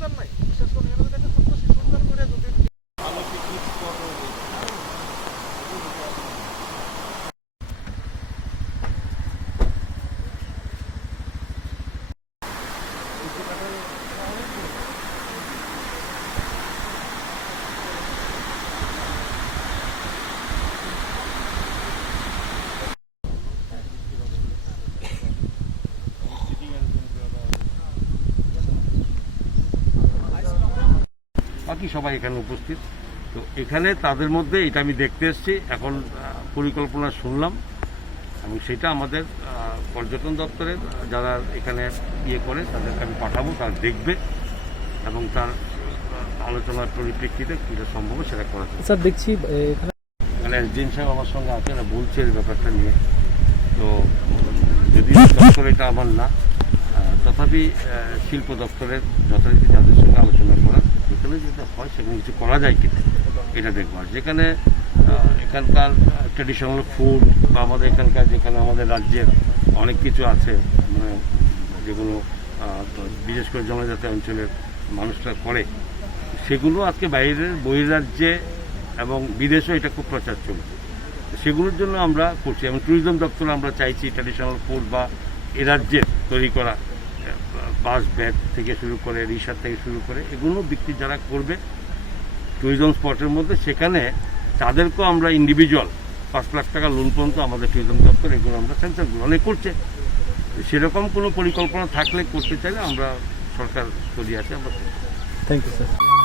উদ্যান নাই, বিশেষ করে এখানে যদি একটা ছোট্ট শিশু উদ্যান করে যদি বাকি সবাই এখানে উপস্থিত। তো এখানে তাদের মধ্যে এটা আমি দেখতে এসেছি, এখন পরিকল্পনা শুনলাম এবং সেটা আমাদের পর্যটন দপ্তরের যারা এখানে ইয়ে করে তাদেরকে আমি পাঠাবো, তারা দেখবে এবং তার আলোচনার পরিপ্রেক্ষিতে কীটা সম্ভব সেটা করা যাবে। স্যার দেখছি এখানে মানে এসডিএম সাহেব আমার সঙ্গে আছেন, বলছে এই ব্যাপারটা নিয়ে। তো যদি দপ্তর এটা আমার না, তথাপি শিল্প দপ্তরের যথারীতি যাদের সঙ্গে আলোচনা করা, যেখানে যেটা হয় সেখানে কিছু করা যায় কিনা এটা দেখবো। আর যেখানে এখানকার ট্র্যাডিশনাল ফুড বা আমাদের এখানকার যেখানে আমাদের রাজ্যের অনেক কিছু আছে, মানে যেগুলো বিশেষ করে জনজাতি অঞ্চলের মানুষরা করে, সেগুলো আজকে বাইরের বহির্রাজ্যে এবং বিদেশেও এটা খুব প্রচার চলছে। সেগুলোর জন্য আমরা করছি এবং ট্যুরিজম দপ্তরে আমরা চাইছি ট্র্যাডিশনাল ফুড বা এ রাজ্যের তৈরি করা বাঁশ ব্যাগ থেকে শুরু করে রিসার থেকে শুরু করে এগুলো বিক্রি যারা করবে ট্যুরিজম স্পটের মধ্যে, সেখানে তাদেরকেও আমরা ইন্ডিভিজুয়াল 5 লাখ টাকা লোন পর্যন্ত আমাদের ট্যুরিজম দপ্তর এগুলো আমরা স্যাংশন অনেক করছে। সেরকম কোনো পরিকল্পনা থাকলে করতে চাইলে আমরা সরকার তৈরি আছে। আমরা থ্যাংক ইউ স্যার।